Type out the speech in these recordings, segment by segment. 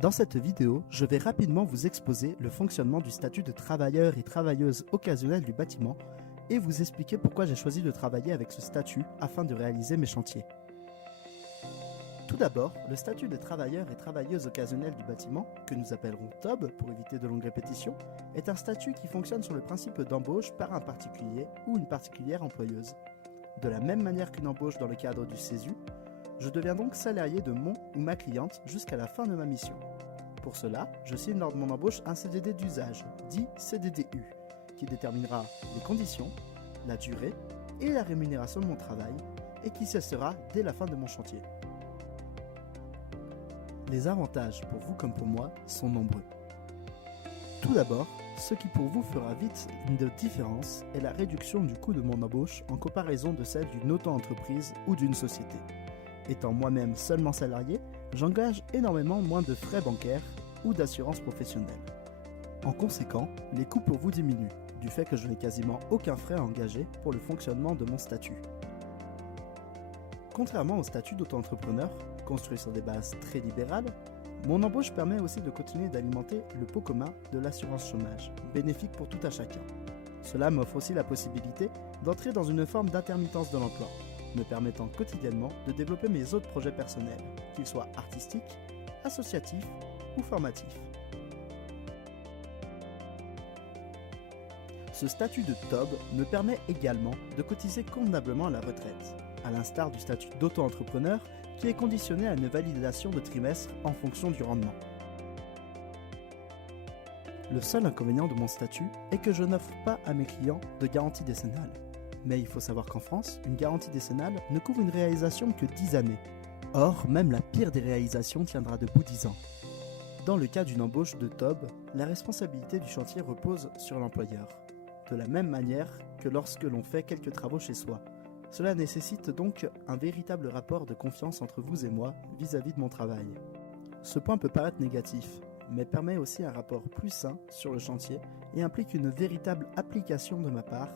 Dans cette vidéo, je vais rapidement vous exposer le fonctionnement du statut de travailleur et travailleuse occasionnelle du bâtiment et vous expliquer pourquoi j'ai choisi de travailler avec ce statut afin de réaliser mes chantiers. Tout d'abord, le statut de travailleur et travailleuse occasionnelle du bâtiment, que nous appellerons TOB pour éviter de longues répétitions, est un statut qui fonctionne sur le principe d'embauche par un particulier ou une particulière employeuse. De la même manière qu'une embauche dans le cadre du CESU, je deviens donc salarié de mon ou ma cliente jusqu'à la fin de ma mission. Pour cela, je signe lors de mon embauche un CDD d'usage, dit CDDU, qui déterminera les conditions, la durée et la rémunération de mon travail, et qui cessera dès la fin de mon chantier. Les avantages pour vous comme pour moi sont nombreux. Tout d'abord, ce qui pour vous fera vite une différence est la réduction du coût de mon embauche en comparaison de celle d'une auto-entreprise ou d'une société. Étant moi-même seulement salarié, j'engage énormément moins de frais bancaires ou d'assurance professionnelle. En conséquent, les coûts pour vous diminuent, du fait que je n'ai quasiment aucun frais à engager pour le fonctionnement de mon statut. Contrairement au statut d'auto-entrepreneur, construit sur des bases très libérales, mon embauche permet aussi de continuer d'alimenter le pot commun de l'assurance chômage, bénéfique pour tout à chacun. Cela m'offre aussi la possibilité d'entrer dans une forme d'intermittence de l'emploi, me permettant quotidiennement de développer mes autres projets personnels, qu'ils soient artistiques, associatifs ou formatifs. Ce statut de TOB me permet également de cotiser convenablement à la retraite, à l'instar du statut d'auto-entrepreneur qui est conditionné à une validation de trimestre en fonction du rendement. Le seul inconvénient de mon statut est que je n'offre pas à mes clients de garantie décennale. Mais il faut savoir qu'en France, une garantie décennale ne couvre une réalisation que 10 années. Or, même la pire des réalisations tiendra debout 10 ans. Dans le cas d'une embauche de TOB, la responsabilité du chantier repose sur l'employeur. De la même manière que lorsque l'on fait quelques travaux chez soi. Cela nécessite donc un véritable rapport de confiance entre vous et moi vis-à-vis de mon travail. Ce point peut paraître négatif, mais permet aussi un rapport plus sain sur le chantier et implique une véritable application de ma part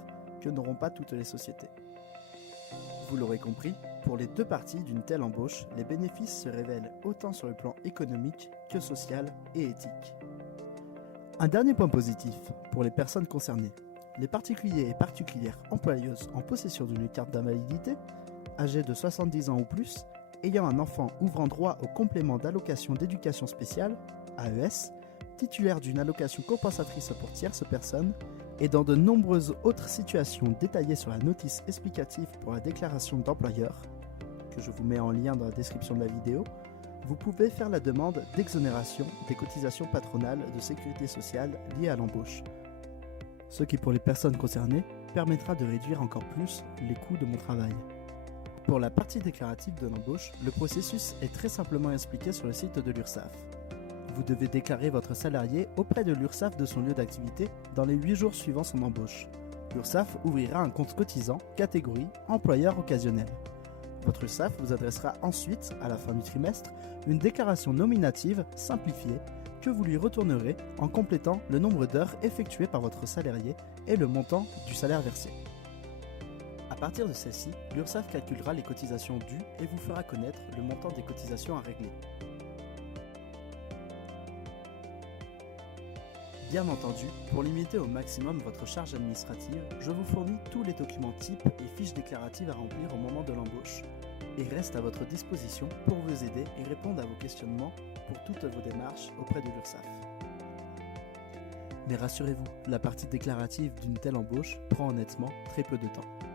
que n'auront pas toutes les sociétés. Vous l'aurez compris, pour les deux parties d'une telle embauche, les bénéfices se révèlent autant sur le plan économique que social et éthique. Un dernier point positif pour les personnes concernées. Les particuliers et particulières employeuses en possession d'une carte d'invalidité, âgées de 70 ans ou plus, ayant un enfant ouvrant droit au complément d'allocation d'éducation spéciale, AES, titulaire d'une allocation compensatrice pour tierces personnes, et dans de nombreuses autres situations détaillées sur la notice explicative pour la déclaration d'employeur, que je vous mets en lien dans la description de la vidéo, vous pouvez faire la demande d'exonération des cotisations patronales de sécurité sociale liées à l'embauche. Ce qui pour les personnes concernées permettra de réduire encore plus les coûts de mon travail. Pour la partie déclarative de l'embauche, le processus est très simplement expliqué sur le site de l'URSSAF. Vous devez déclarer votre salarié auprès de l'URSSAF de son lieu d'activité dans les 8 jours suivant son embauche. L'URSSAF ouvrira un compte cotisant catégorie employeur occasionnel. Votre URSSAF vous adressera ensuite, à la fin du trimestre, une déclaration nominative simplifiée que vous lui retournerez en complétant le nombre d'heures effectuées par votre salarié et le montant du salaire versé. À partir de celle-ci, l'URSSAF calculera les cotisations dues et vous fera connaître le montant des cotisations à régler. Bien entendu, pour limiter au maximum votre charge administrative, je vous fournis tous les documents types et fiches déclaratives à remplir au moment de l'embauche, et reste à votre disposition pour vous aider et répondre à vos questionnements pour toutes vos démarches auprès de l'URSSAF. Mais rassurez-vous, la partie déclarative d'une telle embauche prend honnêtement très peu de temps.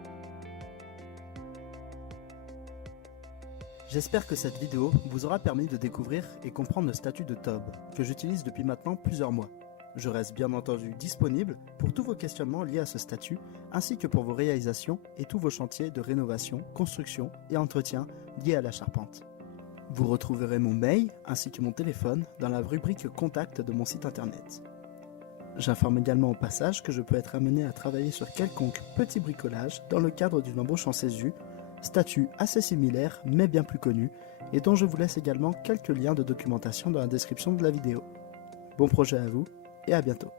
J'espère que cette vidéo vous aura permis de découvrir et comprendre le statut de TOB, que j'utilise depuis maintenant plusieurs mois. Je reste bien entendu disponible pour tous vos questionnements liés à ce statut, ainsi que pour vos réalisations et tous vos chantiers de rénovation, construction et entretien liés à la charpente. Vous retrouverez mon mail ainsi que mon téléphone dans la rubrique Contact de mon site internet. J'informe également au passage que je peux être amené à travailler sur quelconque petit bricolage dans le cadre d'une embauche en CESU, statut assez similaire mais bien plus connu, et dont je vous laisse également quelques liens de documentation dans la description de la vidéo. Bon projet à vous, et à bientôt.